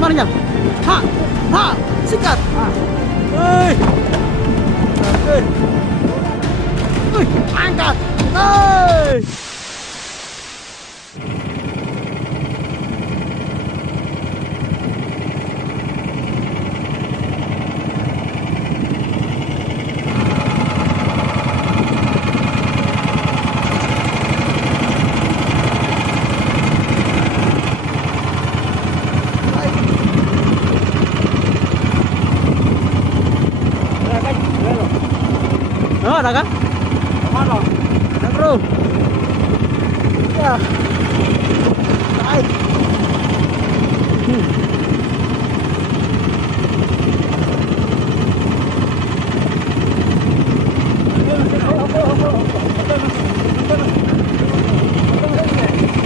bagaimana? Ha, ha, sikat. Hei, angkat. Hei. Oh, ada kan? Mana? Ada bro. Ya. Baik.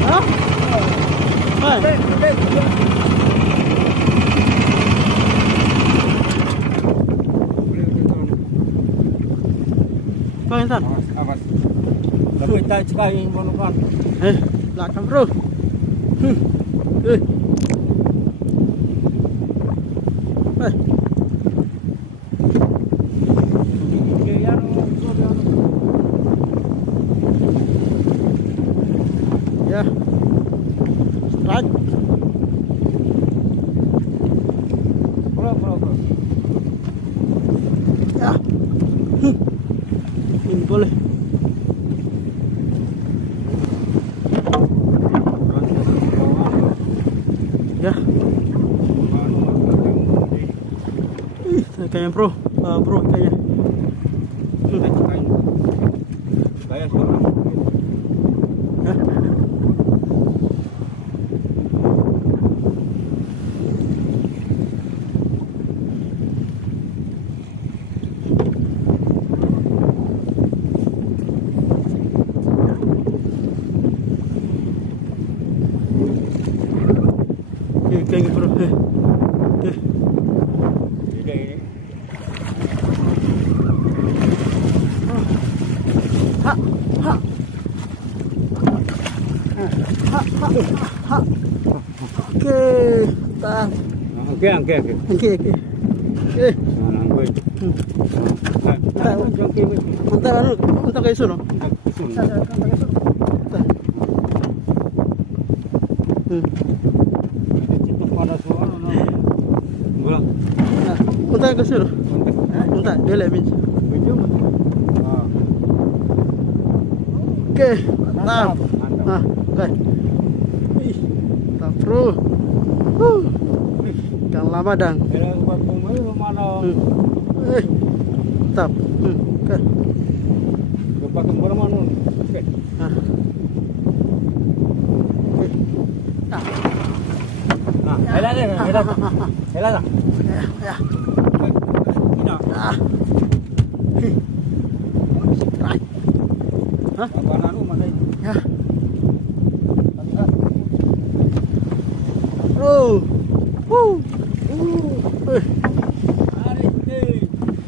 Hah? Hai. Kau yang tan? Awas. Tapi tak sekali menemukan. Belakang bro. Eh. Ya. Strike. Bro. Ya. Ini boleh. Ya. Kayaknya bro, kayaknya. Bayar seorang. Ya. Kayaknya bro. Ini. Ha, ha. Ha. Oke, tahan. Oke. Oke. Nah, gue. Untuk kayak suno. Pada suara. Gula. Untuk ke suno. Untuk dia lebih. Oke, mantap. Nah, oke. Ih, mantap bro. Ikan lama dang. Mantap. Oke. Nah. Ya. Ah. Right. Hah? Ya.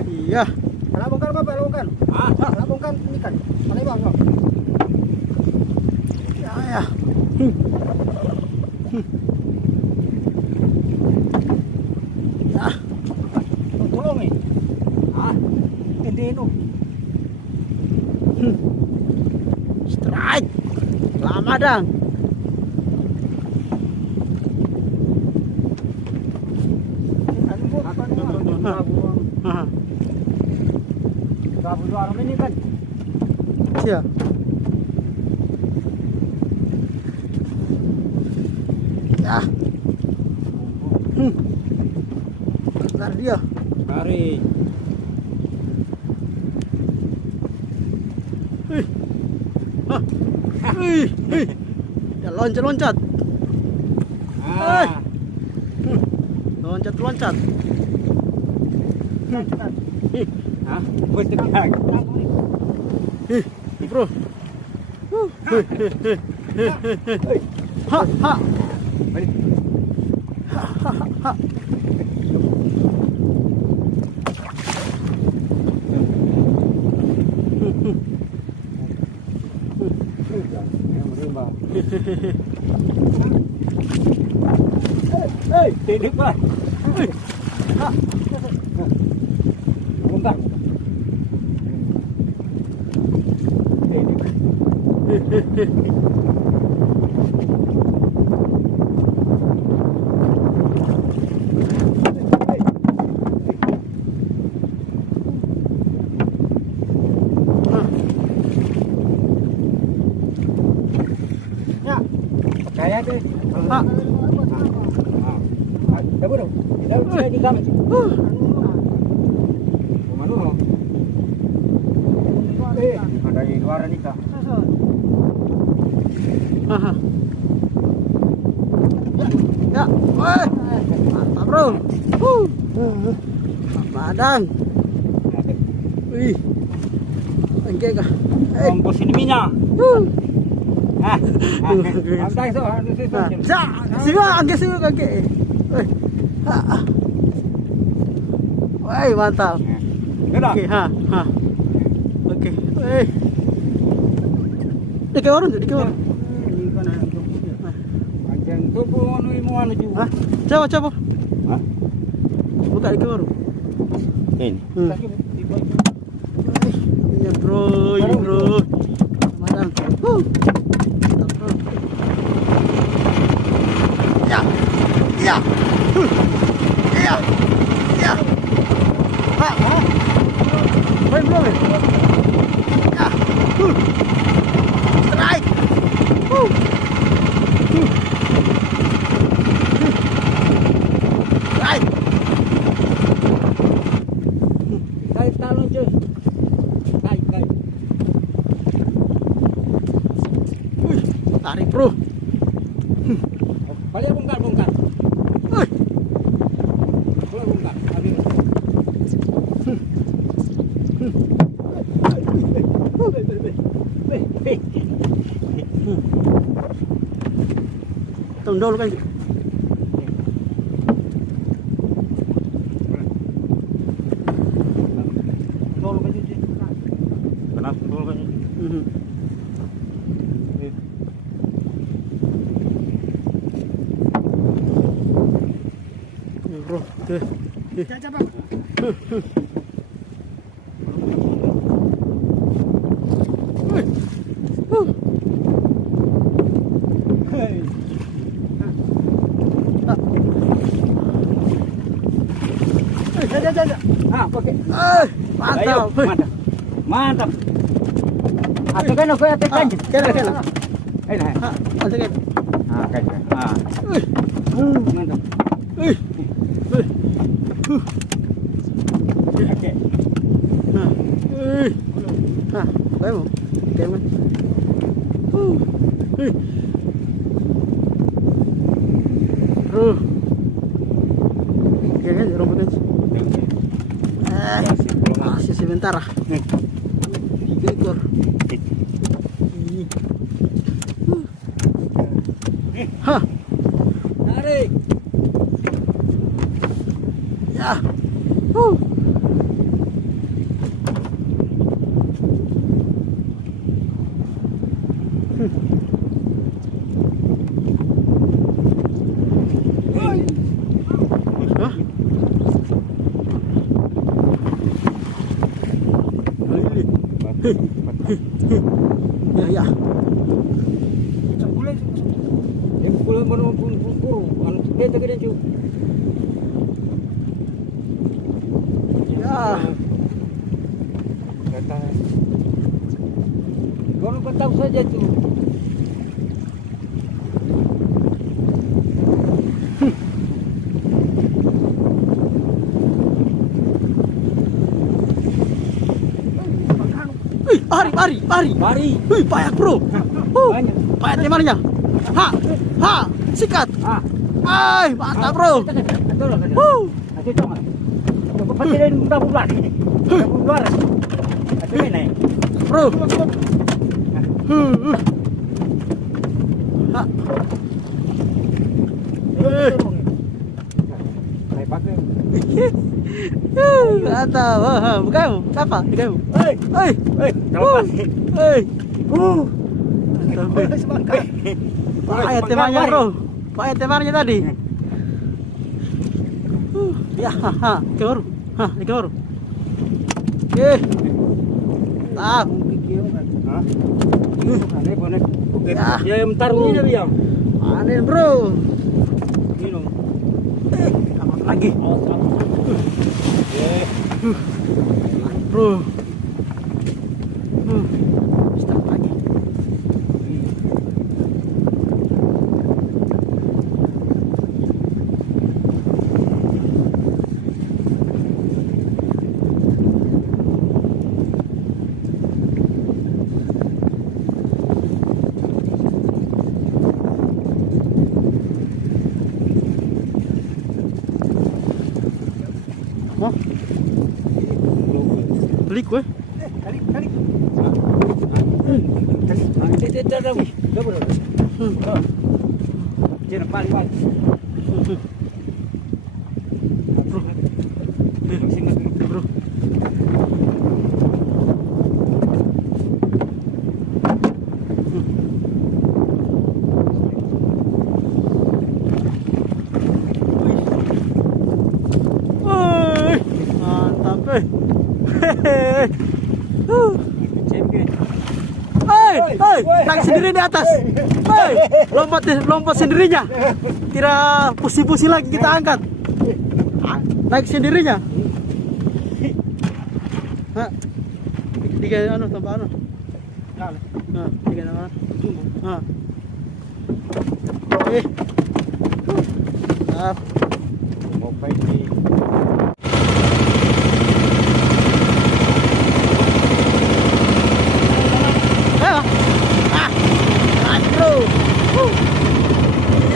Iya. Labungkan apa? Labungkan. Labungkan ikan. Mana bang? Ya. Ya. Tolong nih. Gede no. Strike. Lama dang. Ini kan. Iya. Ya. Bentar dia. Mari. Ya loncat. Loncat. Hah? Bertekak. Bro. Ha. Balik. Ha. Tidik lah. Bentar. Ya. Kaya deh. Ha. Dah belum? Dah sudah di kamar. Mana? Ada di luar ni kak. Ha. Ya. Woi. Mantap, bro. Padang. Wih. Engke kah? Kompos ini minyak. Santai so, Ja, siwa angke. Woi, mantap. Dah. Oke, ha. Oke. Woi. Dike warung. Panjang tu pun anu juga. Hah? Coba. Hah? Buka dike warung. Ini. Iya, bro. Madang. Mantap, bro. Ya. Ya. Ha. Main belum ya? Ya. Strike. Strike. Kait talon je. Kait. Wih, tarik, bro. Balik bongkar. Wih. Boleh bongkar. Habis. Tundol kan. Tolong kan je. Kenapa tolong kan je? Bro, tuh. Caca bang. Jaja. Pakai. Mantap. Mantap. Atau kan aku atek kan? Kena. Ini. Ha, masuk kan. Kan. Mantap. Okey. Ha, baik mo. Okay man. Bro. Okay, rumputnya. Masih sebentar ah. 3 ekor. Ha. Tarik. Ya. Ya. Sebulan. Yang pulang baru pun anu dia tak ada juga. Ya. Kata. Kau tahu saja tu. Mari. Wih, payak bro. Payak temannya. Ha, sikat. Ay, mantap bro. Aduh, jangan. Aku pakai mudah bulan. Bulan. Aduh ini. Bro. Ha. Pakai. Mantap. Bukan, siapa? Kamu. Hei. Lepas. Hei. Pakai temannya bro. Pakai temannya tadi. Ya, ikaw baru. Ikaw baru. Eh. Ah. Hah? Aneh bonek. Ya. Ya bentar ini dia. Aneh, bro. Minum. Aman lagi. Eh, Bro. Start lagi. Mau beli kue? Kali. Tidak ada. Double. Jangan paling. Bro. Woi, mantap Hehehe. Naik sendiri di atas. Lompat sendirinya. Tidak pusing-pusing lagi kita angkat. Naik sendirinya. Hah. Tiga anu tambah anu. Nah, tiga nama. Nah. Mantap. Mau pergi.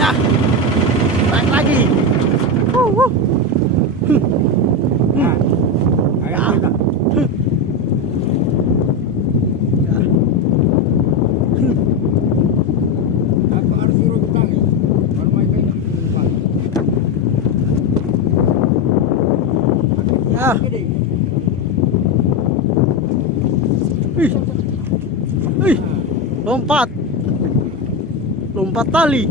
Ya, naik lagi. Nah, ayo kita. Aku harus suruh hutang ya. Baru main ini. Ya. Ih. Lompat tali.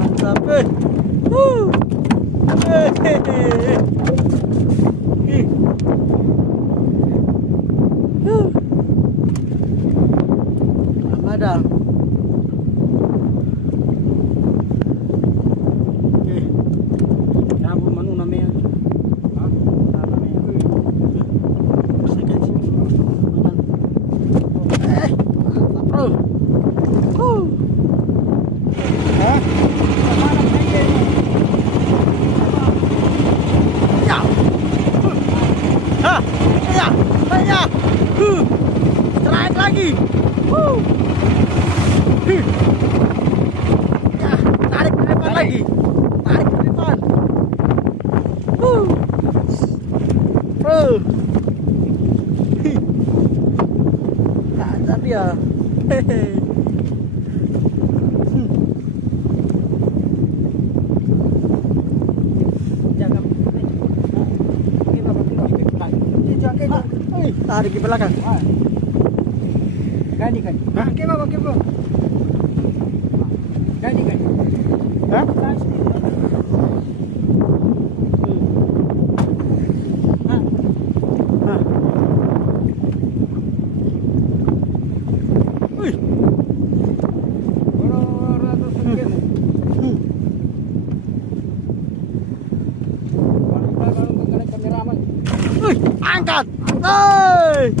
Mantap. Ramadan. Oke. Sabu manu namanya. Hah? Namanya. Bersihkan sini. Mantap, bro. Hah? Mana pergi ini? Ya. Ya. Strike lagi. Ya, tarik ke depan lagi. Tarik ke depan. Bro. Ada dia. Hehe. Tarik ke belakang. Gani. Hah? Ke bawah. Gani. Hah? Hah. Wih. Orang sekian. Kameraman. Wih, angkat. Hey.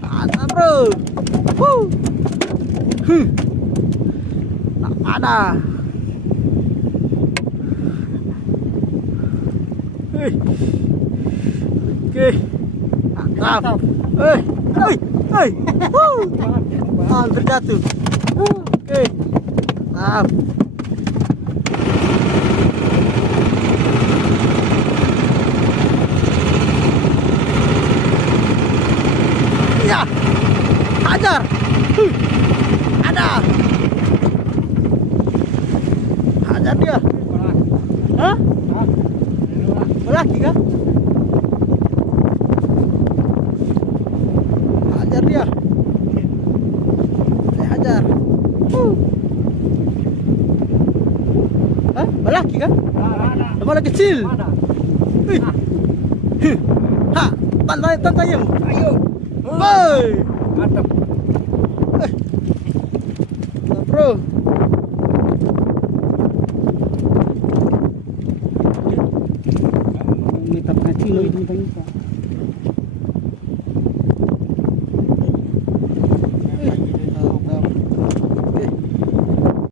Mantap, bro. Tak ada. Oke. Mantap. Hei. Hampir jatuh. Oke. Mantap. Ya. Hajar. Ada. Hajar dia. Hah? Laki kah? Hajar dia. Saya hajar. Hah? Laki kah? Bola kecil. Ha, tantanya. Ayo. Boy. Mantap. Bro. May tapos na sino yung